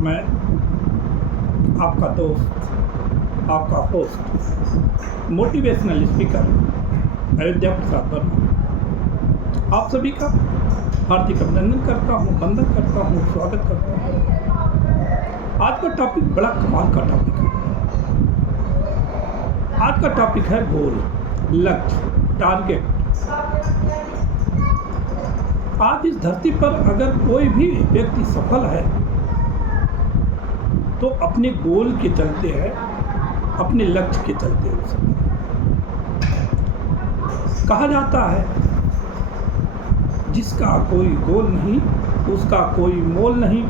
मैं आपका दोस्त, आपका host, motivational speaker Ayodhya Prasad Verma आप सभी का हार्दिक अभिनंदन करता हूँ, वंदन करता हूँ, स्वागत करता हूँ। आज का टॉपिक बड़ा कमाल का टॉपिक है। आज का टॉपिक है गोल, लक्ष्य, टारगेट। आज इस धरती पर अगर कोई भी व्यक्ति सफल है तो अपने गोल के चलते है, अपने लक्ष्य के चलते है। कहा जाता है जिसका कोई गोल नहीं उसका कोई मोल नहीं,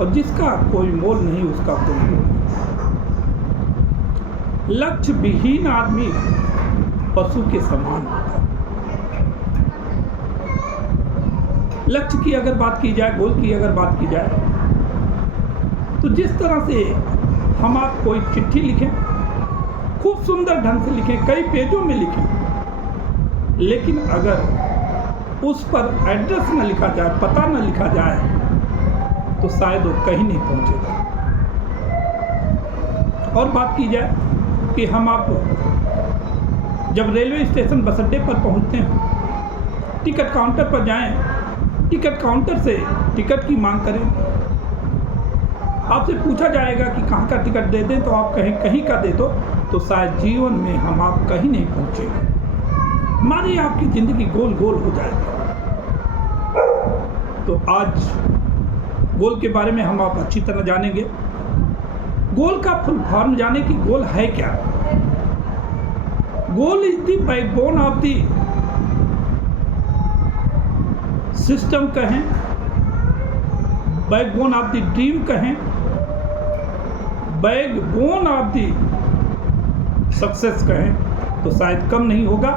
और जिसका कोई मोल नहीं उसका कोई मोल नहीं। लक्ष्य विहीन आदमी पशु के समान होता है। लक्ष्य की अगर बात की जाए, गोल की अगर बात की जाए, तो जिस तरह से हम आप कोई चिट्ठी लिखें, खूब सुंदर ढंग से लिखें, कई पेजों में लिखें, लेकिन अगर उस पर एड्रेस न लिखा जाए, पता न लिखा जाए, तो शायद वो कहीं नहीं पहुंचेगा। और बात की जाए कि हम आप जब रेलवे स्टेशन, बस अड्डे पर पहुंचते हैं, टिकट काउंटर पर जाएं, टिकट काउंटर से टिकट की मांग करें, आपसे पूछा जाएगा कि कहाँ का टिकट दे दें, तो आप कहें कहीं का दे दो, तो शायद जीवन में हम आप कहीं नहीं पहुँचेंगे। हमारी आपकी ज़िंदगी गोल गोल हो जाएगी। तो आज गोल के बारे में हम आप अच्छी तरह जानेंगे। गोल का फुल फॉर्म जाने कि गोल है क्या। Goal is the backbone of the system कहें, बैकबोन ऑफ द ड्रीम कहें, बैकबोन ऑफ द सक्सेस कहें, तो शायद कम नहीं होगा,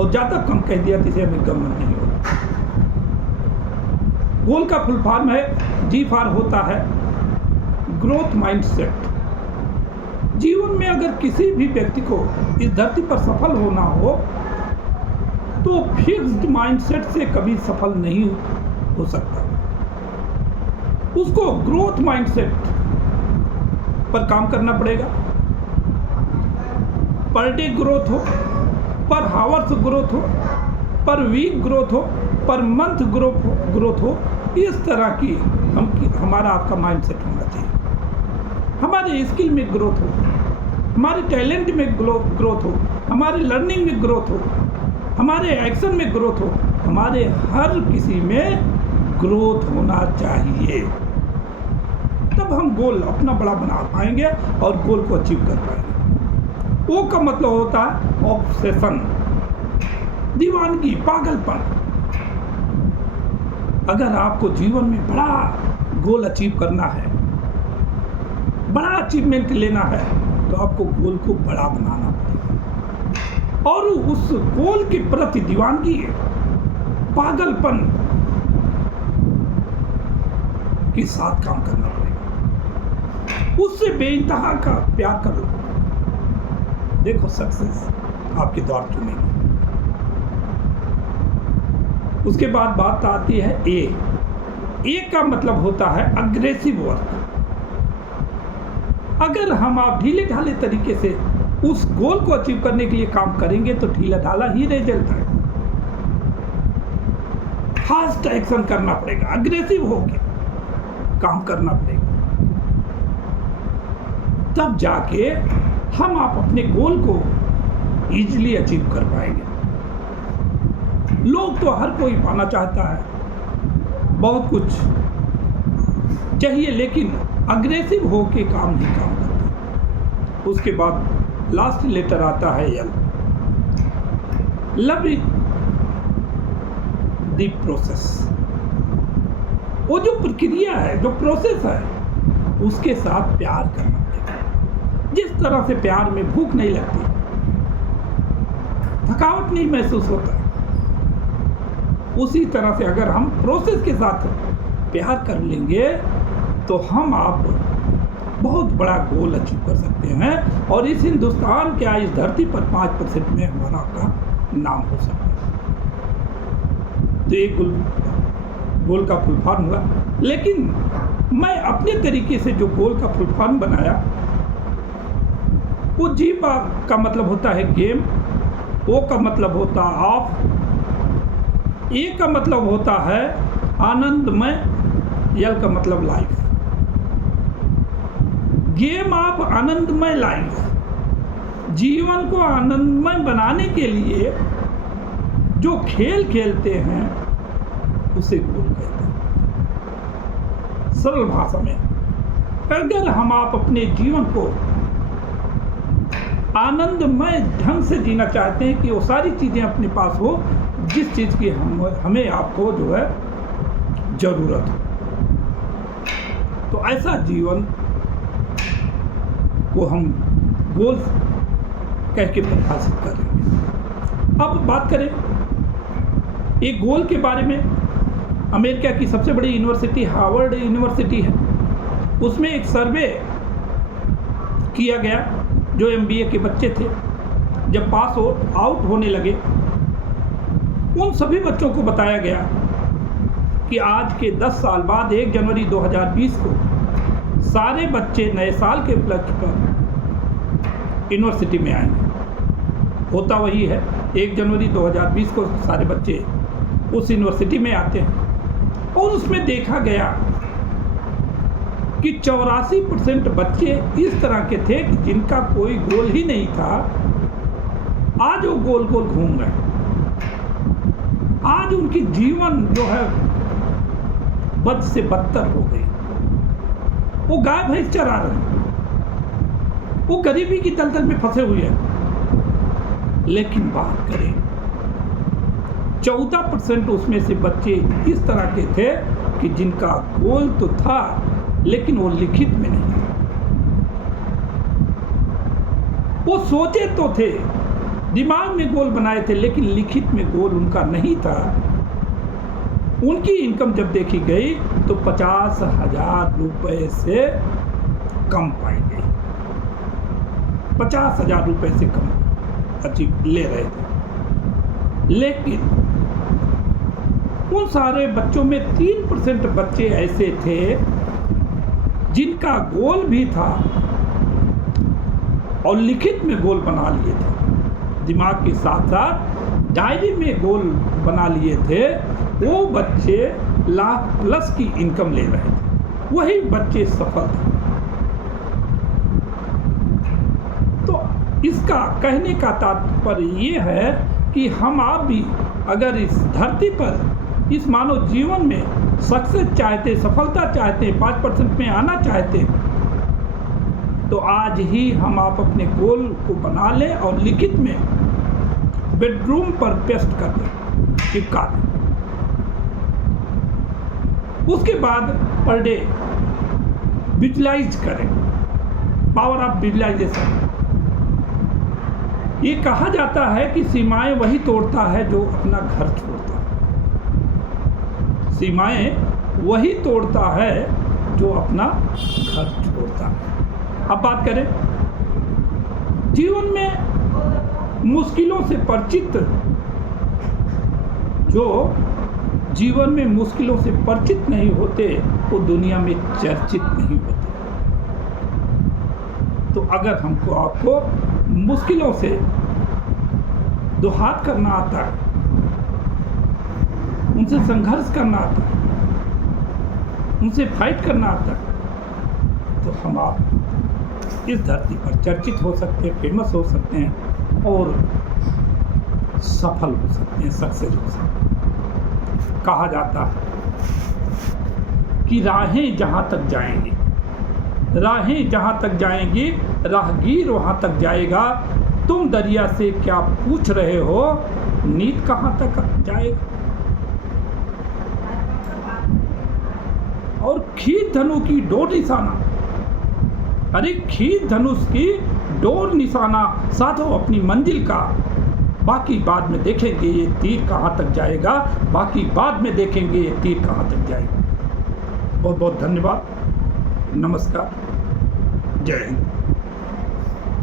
और ज़्यादा कम कह दिया तो इसे हमें गम नहीं होगा। गोल का फुल फॉर्म है, जी फॉर होता है ग्रोथ माइंडसेट। जीवन में अगर किसी भी व्यक्ति को इस धरती पर सफल होना हो तो फिक्स्ड माइंडसेट से कभी सफल नहीं हो सकता। उसको ग्रोथ माइंडसेट पर काम करना पड़ेगा। पर डे ग्रोथ हो, पर हावर्स ग्रोथ हो, पर वीक ग्रोथ हो, पर मंथ ग्रोथ हो, इस तरह की हमारा आपका माइंडसेट होना चाहिए। हमारे स्किल में ग्रोथ हो, हमारे टैलेंट में ग्रोथ हो, हमारे लर्निंग में ग्रोथ हो, हमारे एक्शन में ग्रोथ हो, हमारे हर किसी में ग्रोथ होना चाहिए। तब हम गोल अपना बड़ा बना पाएंगे और गोल को अचीव कर पाएंगे। वो का मतलब होता है ऑब्सेशन, दीवानगी, पागलपन। अगर आपको जीवन में बड़ा गोल अचीव करना है, बड़ा अचीवमेंट लेना है, तो आपको गोल को बड़ा बनाना पड़ेगा और उस गोल के प्रति दीवानगी, पागलपन के साथ काम करना पड़ेगा। उससे बेइंतहा का प्यार कर लो। देखो सक्सेस आपके द्वार चुनेगी। उसके बाद बात आती है ए का मतलब होता है अग्रेसिव वर्क। अगर हम आप ढीले ढाले तरीके से उस गोल को अचीव करने के लिए काम करेंगे तो ढीला ढाला ही रिजल्ट है। फास्ट एक्शन करना पड़ेगा, अग्रेसिव होकर काम करना पड़ेगा, तब जाके हम आप अपने गोल को इजीली अचीव कर पाएंगे। लोग तो हर कोई पाना चाहता है, बहुत कुछ चाहिए, लेकिन अग्रेसिव होके काम नहीं काम करता। उसके बाद लास्ट लेटर आता है L. Love is the process. वो जो प्रक्रिया है, जो प्रोसेस है, उसके साथ प्यार करना पड़ेगा। जिस तरह से प्यार में भूख नहीं लगती, थकावट नहीं महसूस होता, उसी तरह से अगर हम प्रोसेस के साथ प्यार कर लेंगे तो हम आप बहुत बड़ा गोल अचीव कर सकते हैं। और इस हिंदुस्तान क्या, इस धरती पर 5% में हमारा आपका नाम हो सकता है। तो एक गोल का फुल फॉर्म हुआ। लेकिन मैं अपने तरीके से जो गोल का फुल फॉर्म बनाया, वो जी का मतलब होता है गेम, ओ का मतलब होता है ऑफ, ए का मतलब होता है आनंदमय, यल का मतलब लाइफ। गेम ऑफ आनंदमय लाइफ, जीवन को आनंदमय बनाने के लिए जो खेल खेलते हैं उसे गोल कहते हैं। सरल भाषा में, अगर हम आप अपने जीवन को आनंदमय ढंग से जीना चाहते हैं कि वो सारी चीज़ें अपने पास हो जिस चीज़ की हमें आपको जो है ज़रूरत हो, तो ऐसा जीवन को हम गोल कह के परिभाषित करेंगे। अब बात करें एक गोल के बारे में। अमेरिका की सबसे बड़ी यूनिवर्सिटी हार्वर्ड यूनिवर्सिटी है, उसमें एक सर्वे किया गया। जो MBA के बच्चे थे, जब पास आउट होने लगे, उन सभी बच्चों को बताया गया कि आज के 10 साल बाद 1 जनवरी 2020 को सारे बच्चे नए साल के उपलक्ष्य पर यूनिवर्सिटी में आएंगे। होता वही है, 1 जनवरी 2020 को सारे बच्चे उस यूनिवर्सिटी में आते हैं और उसमें देखा गया कि 84% बच्चे इस तरह के थे कि जिनका कोई गोल ही नहीं था। आज वो गोल गोल घूम रहे हैं। आज उनकी जीवन जो है बद से बदतर हो गई। वो गाय भैंस चरा रहे हैं, वो गरीबी की दलदल में फंसे हुए हैं। लेकिन बात करें 14% उसमें से बच्चे इस तरह के थे कि जिनका गोल तो था लेकिन वो लिखित में नहीं था। वो सोचे तो थे, दिमाग में गोल बनाए थे, लेकिन लिखित में गोल उनका नहीं था। उनकी इनकम जब देखी गई तो 50,000 रुपए से कम पाई गई। 50,000 रुपए से कम अचीव ले रहे थे। लेकिन उन सारे बच्चों में 3% बच्चे ऐसे थे जिनका गोल भी था और लिखित में गोल बना लिए थे। दिमाग के साथ साथ डायरी में गोल बना लिए थे। वो बच्चे लाख+ की इनकम ले रहे थे, वही बच्चे सफल थे। तो इसका कहने का तात्पर्य ये है कि हम आप भी अगर इस धरती पर, इस मानव जीवन में सक्सेस चाहते, सफलता चाहते, 5% में आना चाहते, तो आज ही हम आप अपने गोल को बना लें और लिखित में बेडरूम पर पेस्ट कर दें, चिपका दें। उसके बाद पर डे विजुलाइज करें, पावर ऑफ विजुलाइजेशन। ये कहा जाता है कि सीमाएं वही तोड़ता है जो अपना घर छोड़ता है। सीमाएं वही तोड़ता है जो अपना घर छोड़ता है। अब बात करें जीवन में मुश्किलों से परिचित, जो जीवन में मुश्किलों से परिचित नहीं होते वो दुनिया में चर्चित नहीं होते। तो अगर हमको आपको मुश्किलों से दो हाथ करना आता है, उनसे संघर्ष करना आता है, उनसे फाइट करना आता है, तो हम आप इस धरती पर चर्चित हो सकते हैं, फेमस हो सकते हैं और सफल हो सकते हैं, सक्सेस हो सकते हैं। कहा जाता है कि राहें जहाँ तक जाएंगी, राहें जहाँ तक जाएंगी, राहगीर वहाँ तक जाएगा। तुम दरिया से क्या पूछ रहे हो, नीत कहाँ तक जाएगा। और खींच धनु की डोर निशाना, अरे खींच धनुष की डोर निशाना, साधो अपनी मंजिल का। बाकी बाद में देखेंगे ये तीर कहाँ तक जाएगा, बाकी बाद में देखेंगे ये तीर कहाँ तक जाएगा। बहुत बहुत धन्यवाद, नमस्कार, जय हिंद।